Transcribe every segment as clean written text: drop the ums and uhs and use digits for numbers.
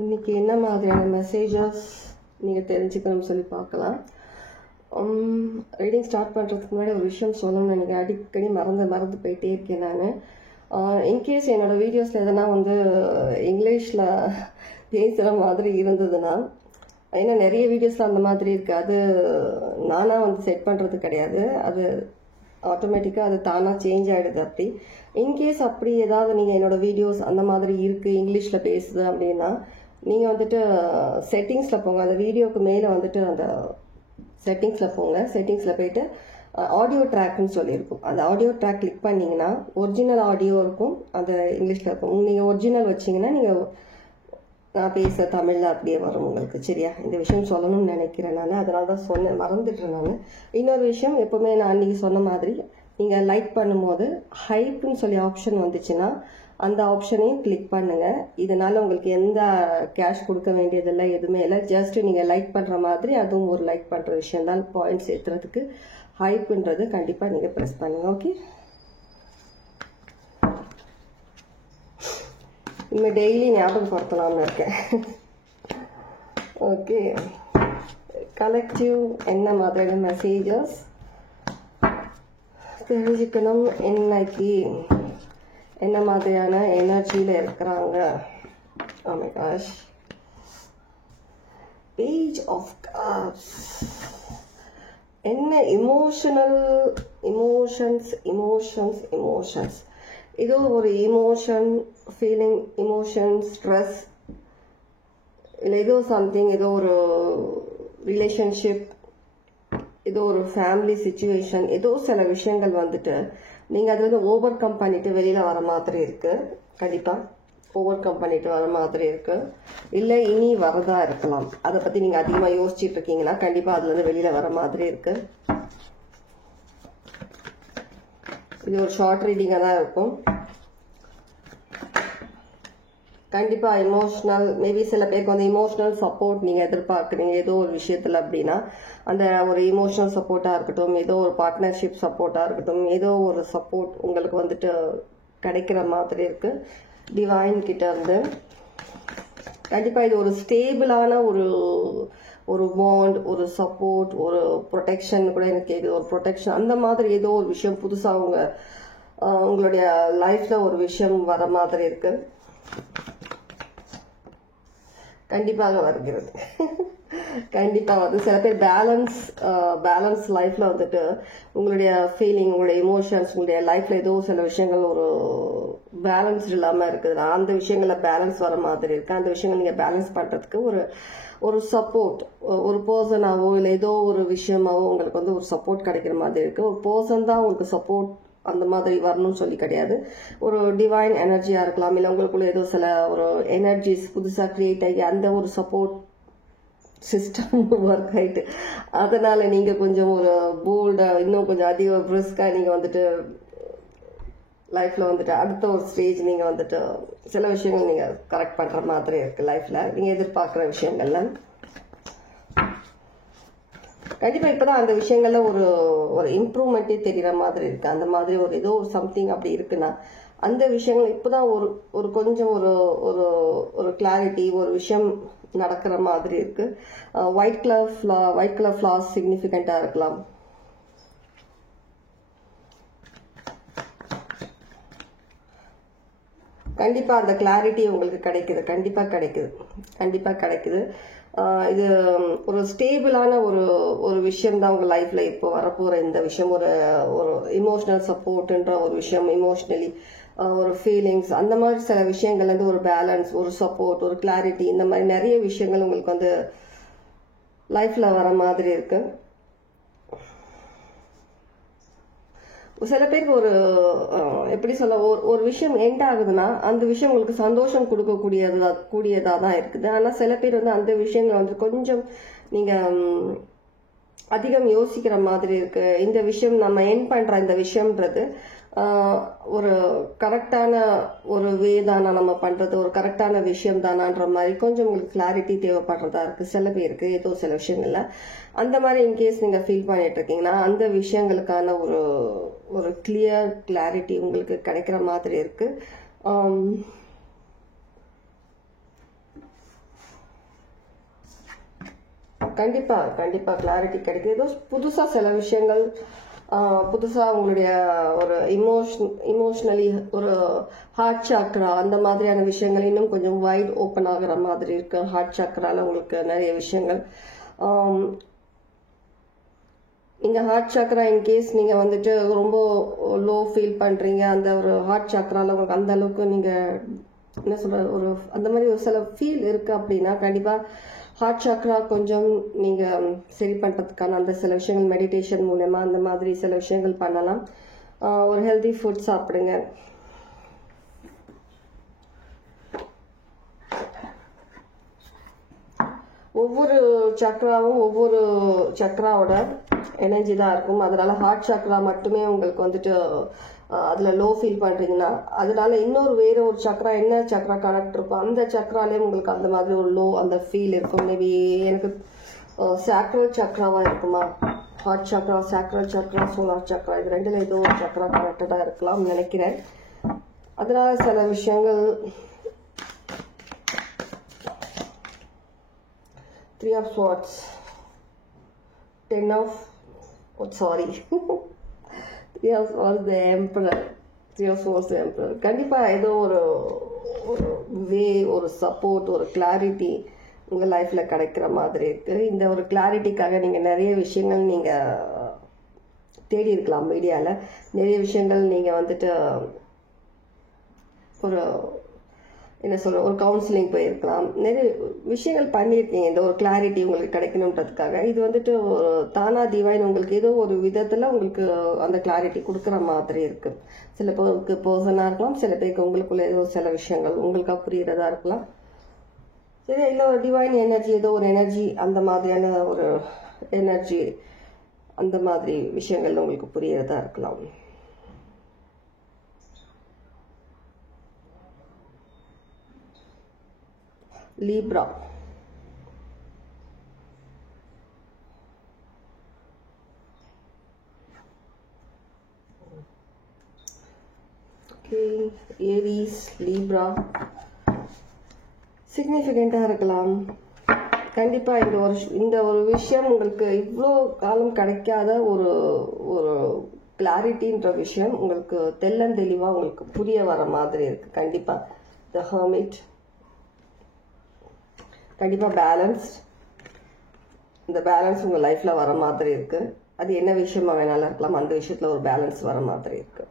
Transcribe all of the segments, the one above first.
இன்னைக்கு என்ன மாதிரியான மெசேஜஸ் நீங்கள் தெரிஞ்சுக்கணும்னு சொல்லி பார்க்கலாம். ரீடிங் ஸ்டார்ட் பண்ணுறதுக்கு முன்னாடி ஒரு விஷயம் சொல்லணும்னு நினைக்கிறேன். அடிக்கடி மறந்து போயிட்டே இருக்கேன் நான். இன்கேஸ் என்னோடய வீடியோஸில் எதனா இங்கிலீஷில் பேசுகிற மாதிரி இருந்ததுன்னா, ஏன்னா நிறைய வீடியோஸில் அந்த மாதிரி இருக்குது. அது நானாக செட் பண்ணுறது கிடையாது. அது ஆட்டோமேட்டிக்காக அது தானாக சேஞ்ச் ஆகிடுது. அப்படி இன்கேஸ் அப்படி ஏதாவது நீங்கள் என்னோடய வீடியோஸ் அந்த மாதிரி இருக்குது இங்கிலீஷில் பேசுது அப்படின்னா, நீங்கள் செட்டிங்ஸில் போங்க. அந்த வீடியோக்கு மேலே அந்த செட்டிங்ஸில் போங்க. செட்டிங்ஸில் போயிட்டு ஆடியோ ட்ராக்னு சொல்லியிருக்கும். அந்த ஆடியோ ட்ராக் கிளிக் பண்ணிங்கன்னா ஒரிஜினல் ஆடியோ இருக்கும், அந்த இங்கிலீஷில் இருக்கும். நீங்கள் ஒரிஜினல் வச்சிங்கன்னா நீங்கள் நான் பேச தமிழில் அப்படியே வரும் உங்களுக்கு. சரியா? இந்த விஷயம் சொல்லணும்னு நினைக்கிறேன் நான், அதனால தான் சொன்னேன், மறந்துட்டேன் நான். இன்னொரு விஷயம், எப்போவுமே நான் அன்றைக்கி சொன்ன மாதிரி நீங்கள் லைக் பண்ணும்போது ஹைப்னு சொல்லி ஆப்ஷன் வந்துச்சுன்னா அந்த ஆப்ஷனையும் கிளிக் பண்ணுங்கள். இதனால் உங்களுக்கு எந்த கேஷ் கொடுக்க வேண்டியதில்லை, எதுவுமே இல்லை. ஜஸ்ட் நீங்கள் லைக் பண்ணுற மாதிரி அதுவும் ஒரு லைக் பண்ணுற விஷயம் தான். பாயிண்ட்ஸ் ஏற்றுறதுக்கு ஹைப்புன்றது கண்டிப்பாக நீங்கள் ப்ரெஸ் பண்ணுங்கள். ஓகே, இனிமேல் டெய்லி ஞாபகப்படுத்தலாம்னு இருக்கேன். ஓகே, கலெக்டிவ் என்ன மாதிரியான மெசேஜஸ் தெரிஞ்சுக்கணும், இன்னைக்கு என்ன மாதிரியான எனர்ஜியில் இருக்கிறாங்க. Oh my gosh, Page of Cups. என்ன இமோஷன்ஸ் ஏதோ ஒரு இமோஷன், ஃபீலிங், இமோஷன், ஸ்ட்ரெஸ், இல்லை ஏதோ சம்திங், ஏதோ ஒரு ரிலேஷன்ஷிப், ஏதோ ஒரு ஃபேமிலி சிச்சுவேஷன், ஏதோ சில விஷயங்கள் நீங்கள் அது ஓவர் கம் பண்ணிட்டு வெளியில் வர மாதிரி இருக்கு. கண்டிப்பாக ஓவர் கம் பண்ணிட்டு வர மாதிரி இருக்கு. இல்லை இனி வரதா இருக்கலாம். அதை பற்றி நீங்கள் அதிகமாக யோசிச்சுட்டு இருக்கீங்கன்னா கண்டிப்பாக அதுலேருந்து வெளியில் வர மாதிரி இருக்கு. இது ஒரு ஷார்ட் ரீடிங்காக தான் இருக்கும். கண்டிப்பாக இமோஷ்னல், மேபி சில பேருக்கு இமோஷ்னல் சப்போர்ட் நீங்கள் எதிர்பார்க்குறீங்க ஏதோ ஒரு விஷயத்தில் அப்படின்னா, அந்த ஒரு இமோஷனல் சப்போர்ட்டாக இருக்கட்டும், ஏதோ ஒரு பார்ட்னர்ஷிப் சப்போர்ட்டாக இருக்கட்டும், ஏதோ ஒரு சப்போர்ட் உங்களுக்கு கிடைக்கிற மாதிரி இருக்கு டிவைன் கிட்ட இருந்து. கண்டிப்பாக இது ஒரு ஸ்டேபிளான ஒரு பாண்ட், ஒரு சப்போர்ட், ஒரு ப்ரொடெக்ஷன் கூட எனக்கு இது ஒரு ப்ரொடெக்ஷன், அந்த மாதிரி ஏதோ ஒரு விஷயம் புதுசாக உங்களுடைய லைஃப்ல ஒரு விஷயம் வர மாதிரி இருக்கு. கண்டிப்பாக வருகிறது. கண்டிப்பாக சில பேர் பேலன்ஸ் லைஃப்ல உங்களுடைய ஃபீலிங், உங்களுடைய இமோஷன்ஸ், உங்களுடைய லைஃப்ல ஏதோ சில விஷயங்கள் ஒரு பேலன்ஸ் இல்லாம இருக்குதுன்னா அந்த விஷயங்கள்ல பேலன்ஸ் வர மாதிரி இருக்கு. அந்த விஷயங்கள் நீங்க பேலன்ஸ் பண்றதுக்கு ஒரு சப்போர்ட், ஒரு பர்சனாவோ இல்லை ஏதோ ஒரு விஷயமாவோ உங்களுக்கு ஒரு சப்போர்ட் கிடைக்கிற மாதிரி இருக்கு. ஒரு பர்சன் தான் உங்களுக்கு சப்போர்ட் அந்த மாதிரி வரணும்னு சொல்லி கிடையாது. ஒரு டிவைன் எனர்ஜியா இருக்கலாம், இல்லை உங்களுக்குள்ள ஏதோ சில ஒரு எனர்ஜிஸ் புதுசாக கிரியேட் ஆகி அந்த ஒரு சப்போர்ட் சிஸ்டம் ஒர்க் ஆயிட்டு அதனால நீங்க கொஞ்சம் ஒரு போல்டா, இன்னும் கொஞ்சம் அதிக பிரிஸ்கா நீங்க லைஃப்ல அடுத்த ஒரு ஸ்டேஜ் நீங்க சில விஷயங்கள் நீங்க கரெக்ட் பண்ற மாதிரி இருக்கு. லைஃப்ல நீங்க எதிர்பார்க்கிற விஷயங்கள்ல கண்டிப்பா இப்பதான் அந்த விஷயங்கள்ல ஒரு இம்ப்ரூவ்மெண்டே தெரியற மாதிரி இருக்கு. அந்த மாதிரி ஏதோ ஒரு சம்திங் அப்படி இருக்குன்னா அந்த விஷயங்கள் இப்பதான் ஒரு கொஞ்சம் ஒரு கிளாரிட்டி, ஒரு விஷயம் நடக்கிற மாதிரி இருக்கு. ஒயிட் கலர் ஃபிளார்ஸ் சிக்னிஃபிகண்டா இருக்கலாம். கண்டிப்பா அந்த கிளாரிட்டி உங்களுக்கு கிடைக்குது. கண்டிப்பா கிடைக்குது. இது ஒரு ஸ்டேபிளான ஒரு விஷயம் தான் உங்க லைஃப்ல இப்போ வரப்போற இந்த விஷயம். ஒரு இமோஷனல் சப்போர்ட்ன்ற ஒரு விஷயம், இமோஷனலி ஒரு ஃபீலிங்ஸ், அந்த மாதிரி சில விஷயங்கள் ஒரு பேலன்ஸ், ஒரு சப்போர்ட், ஒரு கிளாரிட்டி, இந்த மாதிரி நிறைய விஷயங்கள் உங்களுக்கு லைஃப்ல வர மாதிரி இருக்கு. சில பேருக்கு எப்படி சொல்ல, ஒரு விஷயம் எண்ட் ஆகுதுன்னா அந்த விஷயம் உங்களுக்கு சந்தோஷம் கொடுக்கக்கூடியதா தான் இருக்குது. ஆனா சில பேர் அந்த விஷயங்களை கொஞ்சம் நீங்க அதிகம் யோசிக்கிற மாதிரி இருக்கு. இந்த விஷயம் நம்ம எண்ட் பண்ற இந்த விஷயம்ன்றது ஒரு கரெக்டான ஒரு வே தானா நம்ம பண்றது, ஒரு கரெக்டான விஷயம் தானான்ற மாதிரி கொஞ்சம் உங்களுக்கு கிளாரிட்டி தேவைப்படுறதா இருக்கு சில பேருக்கு ஏதோ சில விஷயங்கள்ல. அந்த மாதிரி இன்கேஸ் நீங்க ஃபீல் பண்ணிட்டு இருக்கீங்கன்னா அந்த விஷயங்களுக்கான ஒரு கிளியர் கிளாரிட்டி உங்களுக்கு கிடைக்கிற மாதிரி இருக்கு. கண்டிப்பா கண்டிப்பா கிளாரிட்டி கிடைக்கும். ஏதோ புதுசா சில விஷயங்கள் புதுசா உங்களுடைய ஒரு இமோஷனலி ஒரு ஹார்ட் சாக்ரா அந்த மாதிரியான விஷயங்கள் இன்னும் கொஞ்சம் வைட் ஓப்பன் ஆகுற மாதிரி இருக்கு. ஹார்ட் சாக்ரால உங்களுக்கு நிறைய விஷயங்கள் நீங்க ஹார்ட் சாக்ரா இன்கேஸ் நீங்க வந்துட்டு ரொம்ப லோ ஃபீல் பண்றீங்க, அந்த ஒரு ஹார்ட் சாக்ரால உங்களுக்கு அந்த அளவுக்கு நீங்க என்ன சொல்ற ஒரு அந்த மாதிரி ஒரு சில ஃபீல் இருக்கு அப்படின்னா கண்டிப்பா ஹார்ட் சாக்ரா கொஞ்சம் நீங்க சரி பண்றதுக்கான அந்த சில விஷயங்கள் மெடிடேஷன் மூலமா அந்த மாதிரி சில விஷயங்கள் பண்ணலாம். ஒரு ஹெல்தி ஃபுட் சாப்பிடுங்க. ஒவ்வொரு சக்ராவும் ஒவ்வொரு சக்ராவோட எனர்ஜி தான் இருக்கும். அதனால ஹார்ட் சக்ரா மட்டுமே உங்களுக்கு வந்துட்டு அதுல லோ ஃபீல் பண்றீங்கன்னா அதனால இன்னொரு வேற ஒரு சக்ரா என்ன சக்ரா கனெக்ட் இருக்கும் அந்த சக்ராலே உங்களுக்கு அந்த மாதிரி ஒரு லோ அந்த ஃபீல் இருக்கும். மேபி எனக்கு சாக்ரல் சக்ராவா இருக்குமா, heart chakra, sacral chakra, solar chakra, இது ரெண்டுல ஏதோ ஒரு சக்ரா கனெக்டடா இருக்கலாம் நினைக்கிறேன். அதனால சில விஷயங்கள் 3 of Swords, 10 of sorry 3 of Swords, the Emperor, 3 of Swords, the Emperor. கண்டிப்பா ஏதோ ஒரு வே ஒரு சப்போர்ட் ஒரு கிளாரிட்டி உங்க லைஃப்ல கிடைக்கிற மாதிரி இருக்கு. இந்த ஒரு கிளாரிட்டிக்காக நீங்க நிறைய விஷயங்கள் நீங்க தேடி இருக்கலாம். மீடியால நிறைய விஷயங்கள் நீங்க வந்துட்டு ஒரு என்ன சொல்ற ஒரு கவுன்சிலிங் போயிருக்கலாம், நிறைய விஷயங்கள் பண்ணியிருக்கீங்க இந்த ஒரு கிளாரிட்டி உங்களுக்கு கிடைக்கணுன்றதுக்காக. இது வந்துட்டு தானா டிவைன் உங்களுக்கு ஏதோ ஒரு விதத்துல உங்களுக்கு அந்த கிளாரிட்டி கொடுக்குற மாதிரி இருக்கு. சில பேருக்கு பர்சனா இருக்கலாம், சில பேருக்கு உங்களுக்குள்ள ஏதோ சில விஷயங்கள் உங்களுக்கு புரியுறதா இருக்கலாம். சரி, இல்ல ஒரு டிவைன் எனர்ஜி ஏதோ ஒரு எனர்ஜி அந்த மாதிரியான ஒரு எனர்ஜி அந்த மாதிரி விஷயங்கள் உங்களுக்கு புரியறதா இருக்கலாம். Libra. Okay, Aries, Libra. சிக்னிஃபிகண்டா இருக்கலாம். கண்டிப்பா இந்த ஒரு விஷயம் உங்களுக்கு இவ்வளோ காலம் கிடைக்காத ஒரு ஒரு கிளாரிட்டின்ற விஷயம் உங்களுக்கு தெள்ளன் தெளிவா உங்களுக்கு புரிய வர மாதிரி இருக்கு. கண்டிப்பா தி ஹெர்மிட். கண்டிப்பா பேலன்ஸ், இந்த பேலன்ஸ் உங்க லைஃப்ல வர மாதிரி இருக்கு. அது என்ன விஷயமா வேணாலும் இருக்கலாம், அந்த விஷயத்துல ஒரு பேலன்ஸ் வர மாதிரி இருக்கு.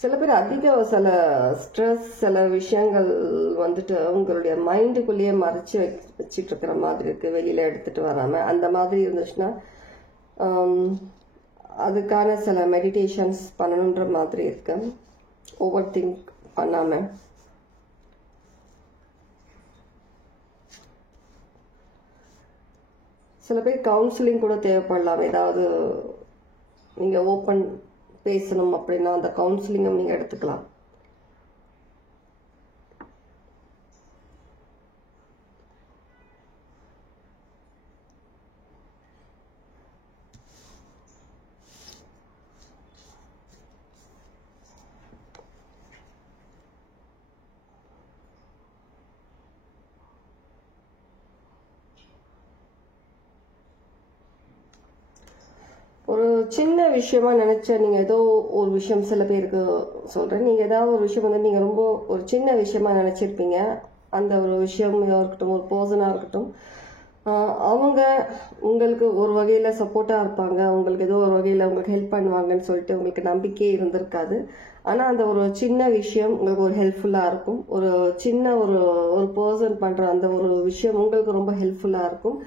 சில பேர் அதிக சில ஸ்ட்ரெஸ் சில விஷயங்கள் வந்துட்டு உங்களுடைய மைண்டுக்குள்ளேயே மறைச்சு வச்சிட்டு இருக்கிற மாதிரி இருக்கு, வெளியில எடுத்துட்டு வராம. அந்த மாதிரி இருந்துச்சுன்னா அதுக்கான சில மெடிடேஷன்ஸ் பண்ணணுன்ற மாதிரி இருக்கு. ஓவர் திங்க் பண்ணாம சில பேர் கவுன்சிலிங் கூட தேவைப்படலாம். ஏதாவது நீங்க ஓப்பன் பேசணும் அப்படின்னா அந்த கவுன்சிலிங்கும் நீங்க எடுத்துக்கலாம். ஒரு சின்ன விஷயமா நினைச்ச நீங்க ஏதோ ஒரு விஷயம், சில பேருக்கு சொல்றேன், நீங்க ஏதாவது ஒரு விஷயம் வந்து நீங்க ரொம்ப ஒரு சின்ன விஷயமா நினைச்சிருப்பீங்க. அந்த ஒரு விஷயம் இருக்கட்டும், ஒரு பர்சனா இருக்கட்டும், அவங்க உங்களுக்கு ஒரு வகையில சப்போர்ட்டா இருப்பாங்க, உங்களுக்கு ஏதோ ஒரு வகையில உங்களுக்கு ஹெல்ப் பண்ணுவாங்கன்னு சொல்லிட்டு உங்களுக்கு நம்பிக்கையே இருந்திருக்காது. ஆனா அந்த ஒரு சின்ன விஷயம் உங்களுக்கு ஒரு ஹெல்ப்ஃபுல்லா இருக்கும். ஒரு சின்ன ஒரு பர்சன் பண்ற அந்த ஒரு விஷயம் உங்களுக்கு ரொம்ப ஹெல்ப்ஃபுல்லா இருக்கும்.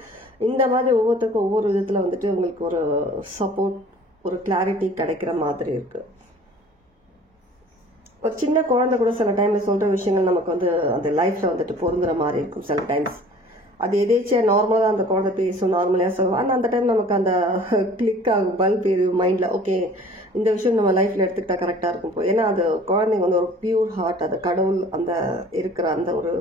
இந்த மாதிரி ஒவ்வொருத்தருக்கும் ஒவ்வொரு விதத்துல வந்துட்டு உங்களுக்கு ஒரு சப்போர்ட் ஒரு கிளாரிட்டி கிடைக்கிற மாதிரி இருக்கு. ஒரு சின்ன குழந்தை கூட சில டைம்ல சொல்ற விஷயங்கள் நமக்கு வந்து அந்த லைஃப்ல வந்துட்டு பொருந்துற மாதிரி இருக்கும். சில டைம்ஸ் அது எதேச்சியா நார்மலா தான் அந்த குழந்தை பேசும், நார்மலா சொல்லுவோம். ஆனா அந்த டைம் நமக்கு அந்த கிளிக் ஆகும், பல்ப் எரியும் மைண்ட்ல. ஓகே, இந்த விஷயம் நம்ம லைஃப்ல எடுத்துக்கிட்டா கரெக்டா இருக்கும். ஏன்னா அது குழந்தைங்க வந்து ஒரு பியூர் ஹார்ட், அது கடவுள் அந்த இருக்கிற அந்த ஒரு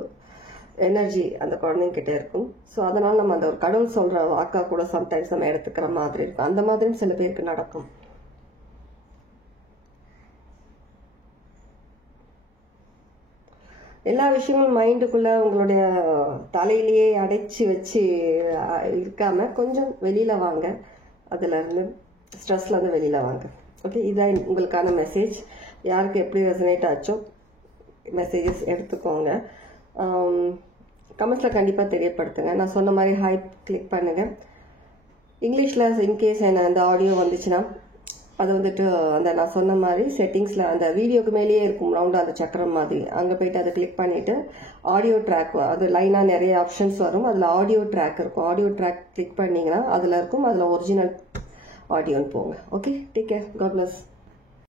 எனர்ஜி அந்த குழந்தைங்கிட்ட இருக்கும். ஸோ அதனால் நம்ம அந்த ஒரு கடவுள் சொல்கிற வாக்கா கூட சம்டைம்ஸ் நம்ம எடுத்துக்கிற மாதிரி இருக்கும். அந்த மாதிரியும் சில பேருக்கு நடக்கும். எல்லா விஷயங்களும் மைண்டுக்குள்ளே உங்களுடைய தலையிலேயே அடைச்சி வச்சு இருக்காம கொஞ்சம் வெளியில் வாங்க. அதுலேருந்து ஸ்ட்ரெஸ்லேருந்து வெளியில் வாங்க. ஓகே, இதான் உங்களுக்கான மெசேஜ். யாருக்கு எப்படி ரெசனேட் ஆச்சோ மெசேஜஸ் எடுத்துக்கோங்க. கமெண்ட்ஸில் கண்டிப்பாக தெரியப்படுத்துங்க. நான் சொன்ன மாதிரி ஹைப் கிளிக் பண்ணுங்கள். இங்கிலீஷில் இன்கேஸ் என்ன அந்த ஆடியோ வந்துச்சுன்னா அது வந்துட்டு அந்த நான் சொன்ன மாதிரி செட்டிங்ஸில் அந்த வீடியோக்கு மேலேயே இருக்கும் ரவுண்டாக அந்த சக்கரம் மாதிரி, அங்கே போயிட்டு அதை கிளிக் பண்ணிவிட்டு ஆடியோ ட்ராக், அது லைனாக நிறைய ஆப்ஷன்ஸ் வரும். அதில் ஆடியோ ட்ராக் இருக்கும். ஆடியோ ட்ராக் கிளிக் பண்ணிங்கன்னா அதில் இருக்கும். அதில் ஒரிஜினல் ஆடியோன்னு போங்க. Okay, take care. God plus.